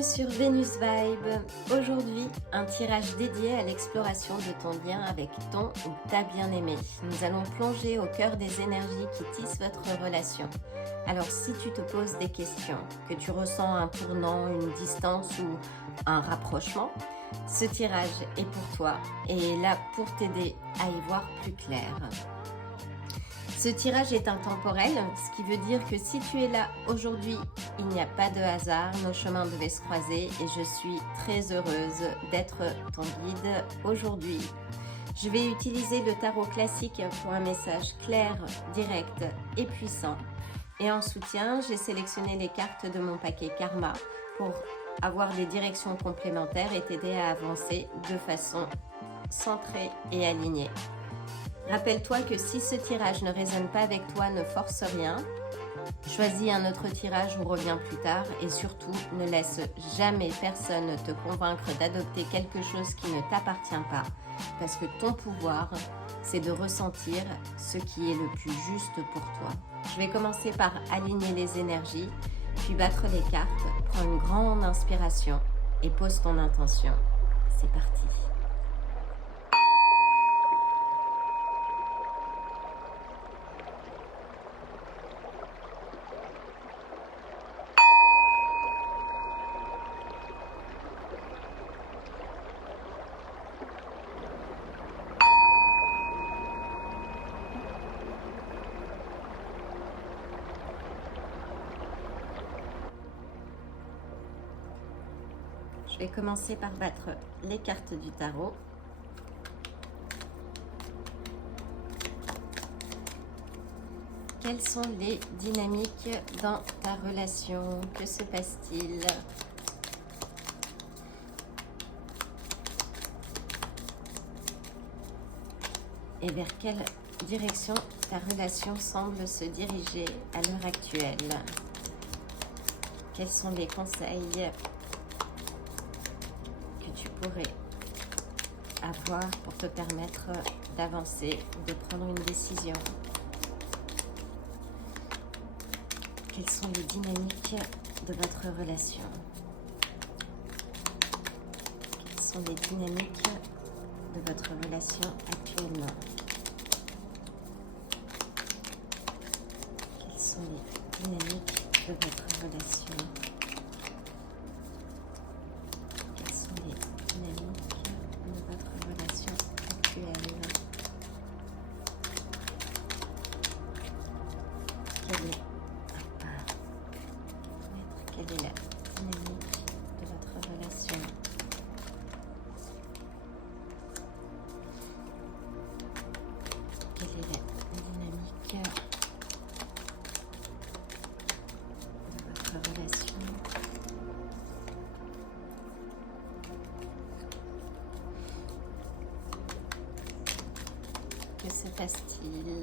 Bienvenue sur Vénus Vibe. Aujourd'hui, un tirage dédié à l'exploration de ton lien avec ton ou ta bien-aimé. Nous allons plonger au cœur des énergies qui tissent votre relation. Alors si tu te poses des questions, que tu ressens un tournant, une distance ou un rapprochement, ce tirage est pour toi et est là pour t'aider à y voir plus clair. Ce tirage est intemporel, ce qui veut dire que si tu es là aujourd'hui, il n'y a pas de hasard, nos chemins devaient se croiser et je suis très heureuse d'être ton guide aujourd'hui. Je vais utiliser le tarot classique pour un message clair, direct et puissant. Et en soutien, j'ai sélectionné les cartes de mon paquet Karma pour avoir des directions complémentaires et t'aider à avancer de façon centrée et alignée. Rappelle-toi que si ce tirage ne résonne pas avec toi, ne force rien. Choisis un autre tirage ou reviens plus tard et surtout ne laisse jamais personne te convaincre d'adopter quelque chose qui ne t'appartient pas parce que ton pouvoir, c'est de ressentir ce qui est le plus juste pour toi. Je vais commencer par aligner les énergies, puis battre les cartes, prends une grande inspiration et pose ton intention. C'est parti. Je vais commencer par battre les cartes du tarot. Quelles sont les dynamiques dans ta relation? Que se passe-t-il? Et vers quelle direction ta relation semble se diriger à l'heure actuelle? Quels sont les conseils tu pourrais avoir pour te permettre d'avancer ou de prendre une décision? Quelles sont les dynamiques de votre relation? Quelles sont les dynamiques de votre relation actuellement? Quelles sont les dynamiques de votre relation? Quelle est la dynamique de votre relation? Quelle est la dynamique de votre relation? Que se passe-t-il?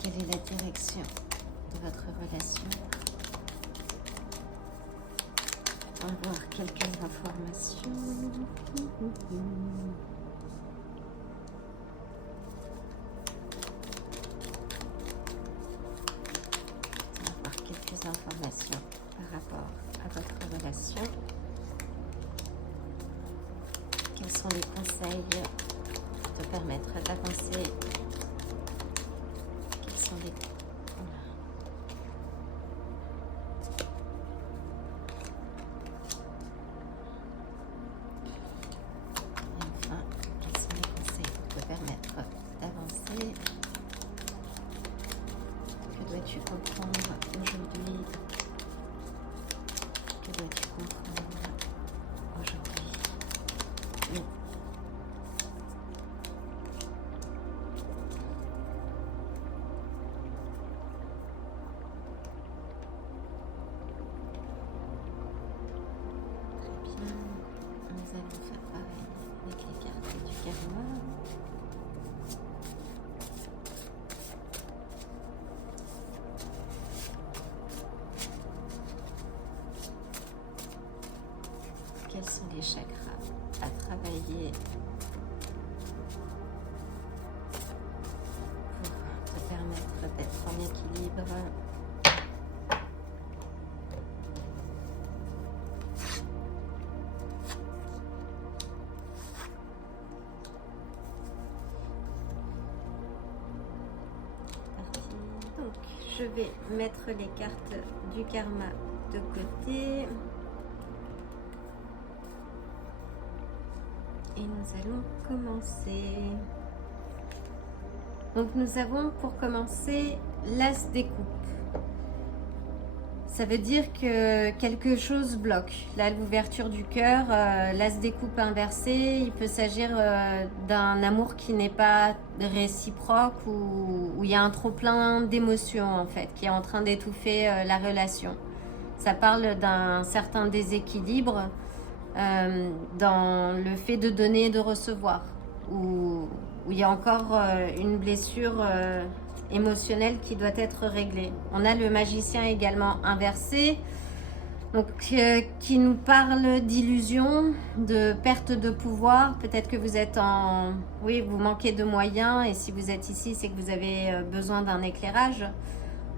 Quelle est la direction de votre relation? On va voir quelques informations. On va voir quelques informations par rapport à votre relation. Quels sont les conseils pour te permettre d'avancer? Que dois-tu comprendre aujourd'hui? Que dois-tu comprendre aujourd'hui? Oui. Très bien. Nous allons faire pareil avec les cartes du karma. Quels sont les chakras à travailler pour te permettre d'être en équilibre Donc, je vais mettre les cartes du karma de côté. Et nous allons commencer. Donc, nous avons pour commencer l'as des coupes. Ça veut dire que quelque chose bloque. Là, l'ouverture du cœur, l'as des coupes inversé, il peut s'agir d'un amour qui n'est pas réciproque ou où il y a un trop-plein d'émotions en fait, qui est en train d'étouffer la relation. Ça parle d'un certain déséquilibre dans le fait de donner et de recevoir, où il y a encore une blessure émotionnelle qui doit être réglée. On a le magicien également inversé, donc qui nous parle d'illusion, de perte de pouvoir. Peut-être que vous êtes en... Oui, vous manquez de moyens, et si vous êtes ici, c'est que vous avez besoin d'un éclairage.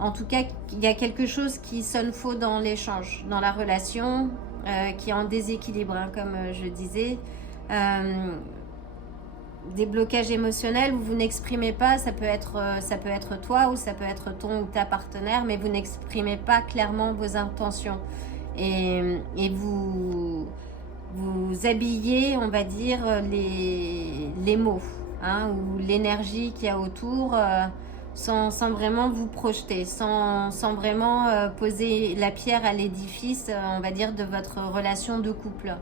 En tout cas, il y a quelque chose qui sonne faux dans l'échange, dans la relation, qui est en déséquilibre, hein, comme je disais. Des blocages émotionnels où vous n'exprimez pas, ça peut être toi ou ça peut être ton ou ta partenaire, mais vous n'exprimez pas clairement vos intentions. Et vous habillez, on va dire, les mots, hein, ou l'énergie qu'il y a autour, sans vraiment vous projeter, sans vraiment poser la pierre à l'édifice, on va dire, de votre relation de couple.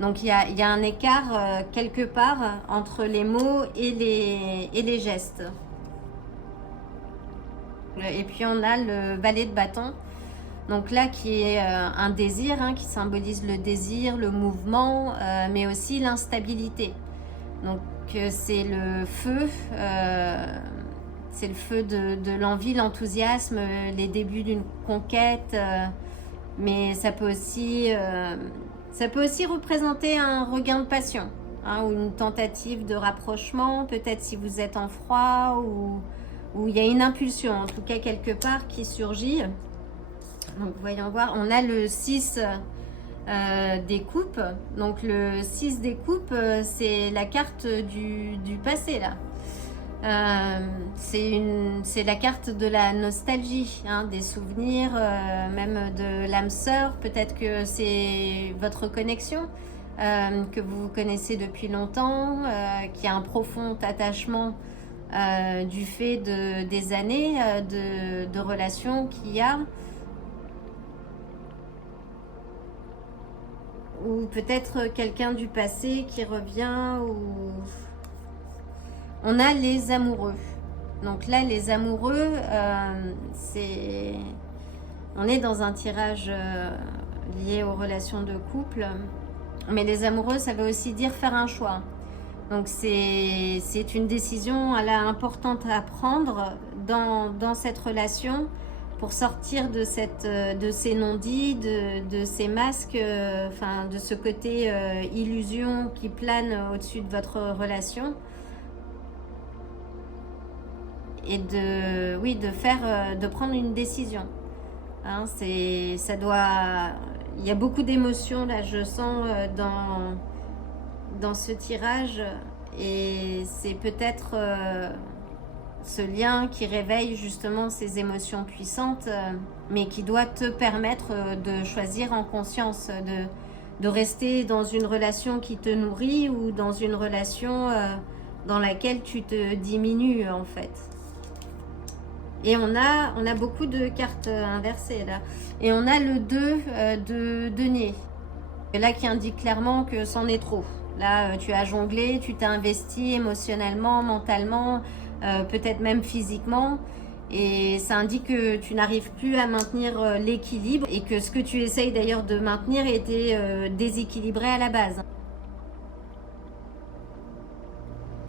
Donc il y a un écart quelque part entre les mots et les gestes. Et puis on a le valet de bâton. Donc là qui est un désir, hein, qui symbolise le désir, le mouvement, mais aussi l'instabilité. Donc c'est le feu, de l'envie, l'enthousiasme, les débuts d'une conquête, mais ça peut aussi représenter un regain de passion, hein, ou une tentative de rapprochement, peut-être si vous êtes en froid, ou il y a une impulsion, en tout cas quelque part, qui surgit. Donc voyons voir, on a le 6 des coupes. Donc le 6 des coupes, c'est la carte du passé là. C'est la carte de la nostalgie, hein, des souvenirs, même de l'âme sœur. Peut-être que c'est votre connexion, que vous connaissez depuis longtemps, qui a un profond attachement du fait des années de relations qu'il y a. Ou peut-être quelqu'un du passé qui revient, ou... On a les amoureux. Donc là, les amoureux, on est dans un tirage lié aux relations de couple. Mais les amoureux, ça veut aussi dire faire un choix. Donc c'est une décision importante à prendre dans cette relation pour sortir de ces non-dits, de ces masques, de ce côté illusion qui plane au-dessus de votre relation. Et de prendre une décision. Hein, il y a beaucoup d'émotions là, je sens dans ce tirage, et c'est peut-être ce lien qui réveille justement ces émotions puissantes, mais qui doit te permettre de choisir en conscience, de rester dans une relation qui te nourrit, ou dans une relation dans laquelle tu te diminues en fait. Et on a beaucoup de cartes inversées là. Et on a le 2 de denier. Et là qui indique clairement que c'en est trop. Là, tu as jonglé, tu t'es investi émotionnellement, mentalement, peut-être même physiquement. Et ça indique que tu n'arrives plus à maintenir l'équilibre, et que ce que tu essayes d'ailleurs de maintenir était déséquilibré à la base.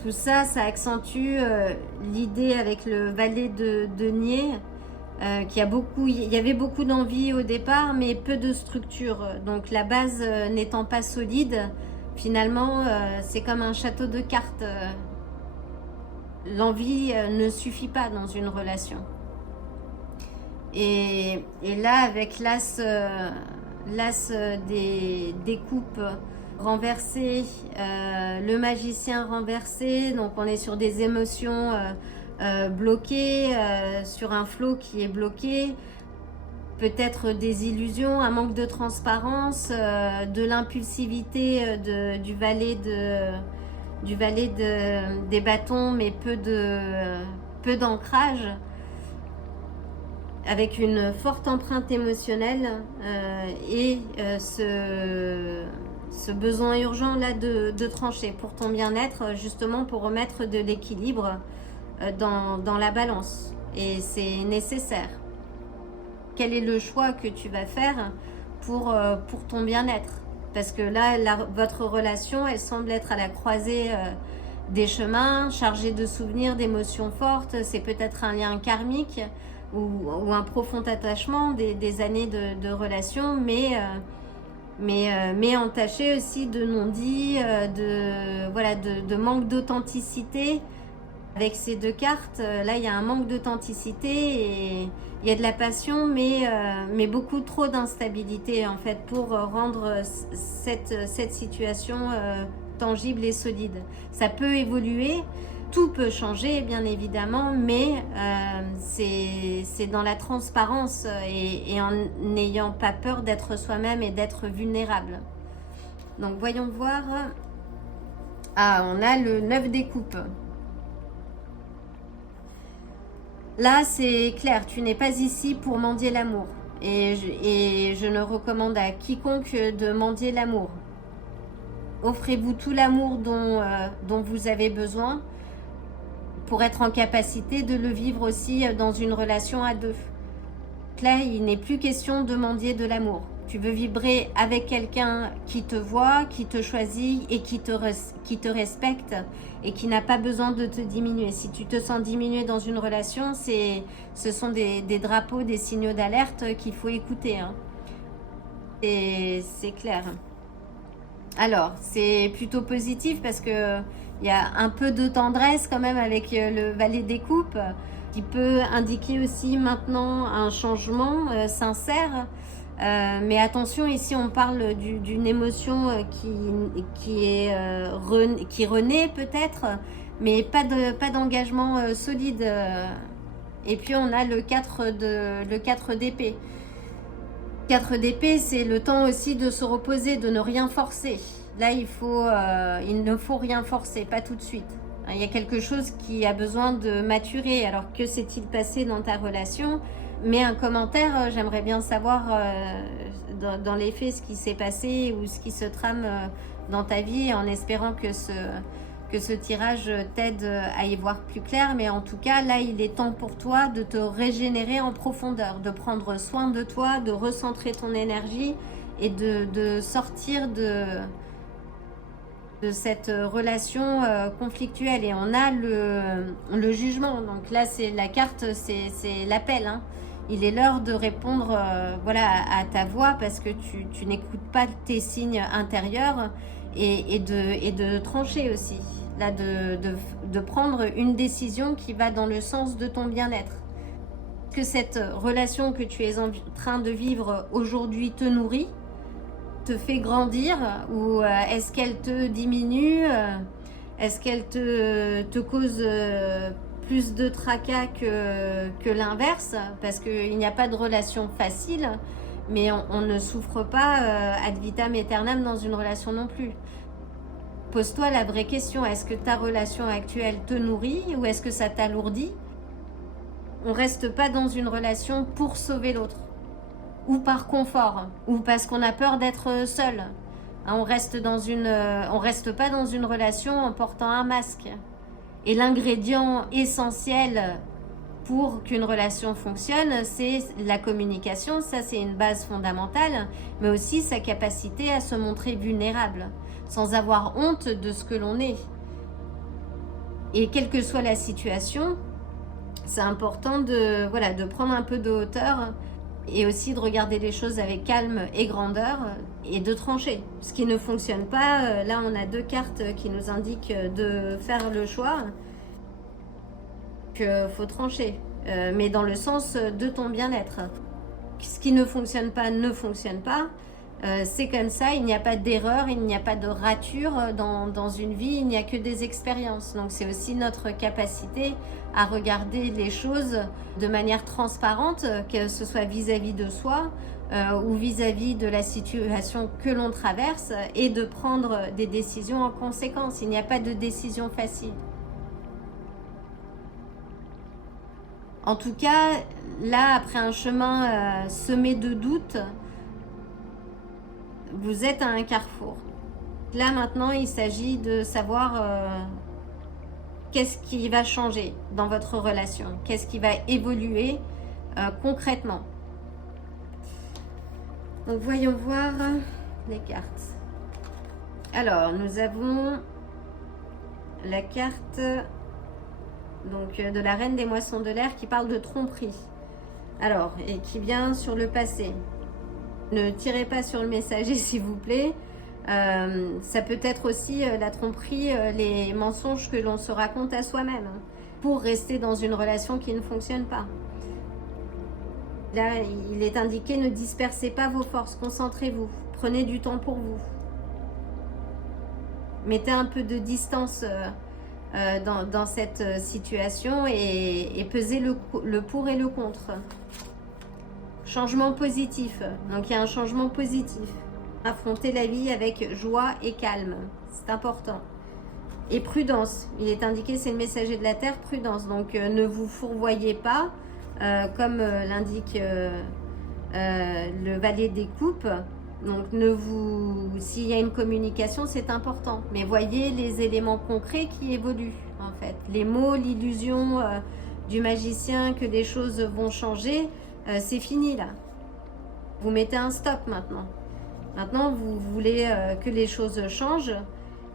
Tout ça, ça accentue l'idée avec le valet de denier, il y avait beaucoup d'envie au départ, mais peu de structure. Donc la base n'étant pas solide, finalement, c'est comme un château de cartes. L'envie ne suffit pas dans une relation. Et là, avec l'as des coupes renversé, le magicien renversé, donc on est sur des émotions bloquées, sur un flot qui est bloqué, peut-être des illusions, un manque de transparence, de l'impulsivité du valet des bâtons, mais peu d'ancrage, avec une forte empreinte émotionnelle et ce besoin urgent là de trancher pour ton bien-être, justement pour remettre de l'équilibre dans la balance. Et c'est nécessaire. Quel est le choix que tu vas faire pour ton bien-être? Parce que là, votre relation, elle semble être à la croisée des chemins, chargée de souvenirs, d'émotions fortes. C'est peut-être un lien karmique ou un profond attachement des années de relation, mais entaché aussi de non-dits, de manque d'authenticité. Avec ces deux cartes, là, il y a un manque d'authenticité et il y a de la passion, mais beaucoup trop d'instabilité, en fait, pour rendre cette situation tangible et solide. Ça peut évoluer, tout peut changer, bien évidemment, mais c'est dans la transparence et en n'ayant pas peur d'être soi-même et d'être vulnérable. Donc, voyons voir. Ah, on a le 9 des coupes. Là, c'est clair, tu n'es pas ici pour mendier l'amour. Et je ne recommande à quiconque de mendier l'amour. Offrez-vous tout l'amour dont vous avez besoin pour être en capacité de le vivre aussi dans une relation à deux. Là, il n'est plus question de mendier de l'amour. Tu veux vibrer avec quelqu'un qui te voit, qui te choisit et qui te respecte et qui n'a pas besoin de te diminuer. Si tu te sens diminué dans une relation, ce sont des drapeaux, des signaux d'alerte qu'il faut écouter. Hein. Et c'est clair. Alors, c'est plutôt positif parce que il y a un peu de tendresse quand même avec le valet des coupes qui peut indiquer aussi maintenant un changement sincère. Mais attention, ici on parle d'une émotion qui renaît peut-être, mais pas d'engagement solide. Et puis on a le 4 d'épée. 4 d'épée, c'est le temps aussi de se reposer, de ne rien forcer. Là, il ne faut rien forcer, pas tout de suite. Il y a quelque chose qui a besoin de maturer. Alors, que s'est-il passé dans ta relation? Mets un commentaire, j'aimerais bien savoir dans les faits ce qui s'est passé ou ce qui se trame dans ta vie, en espérant que ce tirage t'aide à y voir plus clair. Mais en tout cas, là, il est temps pour toi de te régénérer en profondeur, de prendre soin de toi, de recentrer ton énergie et de sortir de cette relation conflictuelle. Et on a le jugement. Donc là, c'est la carte, c'est l'appel. Hein. Il est l'heure de répondre à ta voix parce que tu n'écoutes pas tes signes intérieurs et de trancher aussi. Là, de prendre une décision qui va dans le sens de ton bien-être. Que cette relation que tu es en train de vivre aujourd'hui te nourrit, te fait grandir, ou est-ce qu'elle te diminue, est-ce qu'elle te cause plus de tracas que l'inverse, parce qu'il n'y a pas de relation facile, mais on ne souffre pas ad vitam aeternam dans une relation non plus. Pose-toi la vraie question, est-ce que ta relation actuelle te nourrit ou est-ce que ça t'alourdit? On reste pas dans une relation pour sauver l'autre, ou par confort, ou parce qu'on a peur d'être seul. On reste pas dans une relation en portant un masque. Et l'ingrédient essentiel pour qu'une relation fonctionne, c'est la communication. Ça, c'est une base fondamentale, mais aussi sa capacité à se montrer vulnérable, sans avoir honte de ce que l'on est. Et quelle que soit la situation, c'est important de prendre un peu de hauteur et aussi de regarder les choses avec calme et grandeur et de trancher. Ce qui ne fonctionne pas, là on a deux cartes qui nous indiquent de faire le choix, qu'il faut trancher. mais dans le sens de ton bien-être. Ce qui ne fonctionne pas ne fonctionne pas. C'est comme ça, il n'y a pas d'erreur, il n'y a pas de rature dans une vie, il n'y a que des expériences. Donc c'est aussi notre capacité à regarder les choses de manière transparente, que ce soit vis-à-vis de soi ou vis-à-vis de la situation que l'on traverse, et de prendre des décisions en conséquence. Il n'y a pas de décision facile. En tout cas, là, après un chemin semé de doutes, vous êtes à un carrefour. Là maintenant, il s'agit de savoir qu'est-ce qui va changer dans votre relation, qu'est-ce qui va évoluer concrètement. Donc voyons voir les cartes. Alors, nous avons la carte donc, de la Reine des Moissons de l'air qui parle de tromperie. Alors, et qui vient sur le passé. Ne tirez pas sur le messager s'il vous plaît. Ça peut être aussi la tromperie, les mensonges que l'on se raconte à soi-même pour rester dans une relation qui ne fonctionne pas. Là, il est indiqué, ne dispersez pas vos forces, concentrez-vous, prenez du temps pour vous. Mettez un peu de distance dans cette situation et pesez le pour et le contre. Changement positif, donc il y a un changement positif. Affronter la vie avec joie et calme, c'est important. Et prudence, il est indiqué, c'est le messager de la terre, prudence. Donc ne vous fourvoyez pas, comme l'indique le valet des coupes. Donc s'il y a une communication, c'est important. Mais voyez les éléments concrets qui évoluent en fait. Les mots, l'illusion du magicien que les choses vont changer, c'est fini là. Vous mettez un stop maintenant. Maintenant, vous voulez que les choses changent.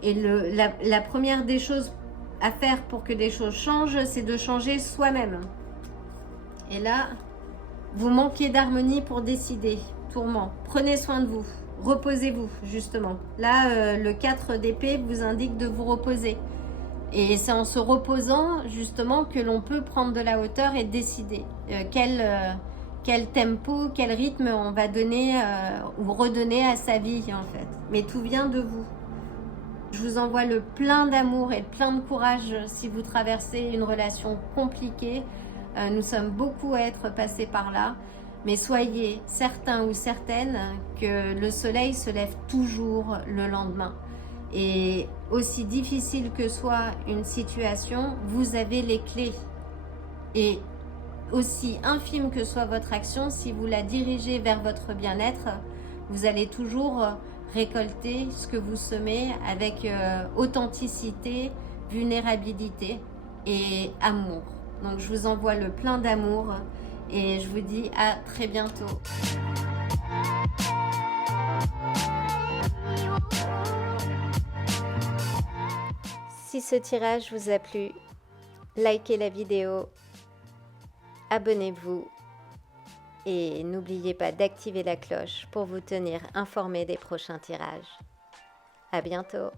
Et la première des choses à faire pour que les choses changent, c'est de changer soi-même. Et là, vous manquez d'harmonie pour décider. Tourment. Prenez soin de vous. Reposez-vous, justement. Là, le 4 d'épée vous indique de vous reposer. Et c'est en se reposant, justement, que l'on peut prendre de la hauteur et décider quel tempo, quel rythme on va donner ou redonner à sa vie, en fait. Mais tout vient de vous. Je vous envoie le plein d'amour et plein de courage si vous traversez une relation compliquée. Nous sommes beaucoup à être passés par là. Mais soyez certains ou certaines que le soleil se lève toujours le lendemain. Et aussi difficile que soit une situation, vous avez les clés. Et aussi infime que soit votre action, si vous la dirigez vers votre bien-être, vous allez toujours récolter ce que vous semez avec authenticité, vulnérabilité et amour. Donc je vous envoie le plein d'amour et je vous dis à très bientôt. Si ce tirage vous a plu, likez la vidéo, abonnez-vous et n'oubliez pas d'activer la cloche pour vous tenir informé des prochains tirages. À bientôt.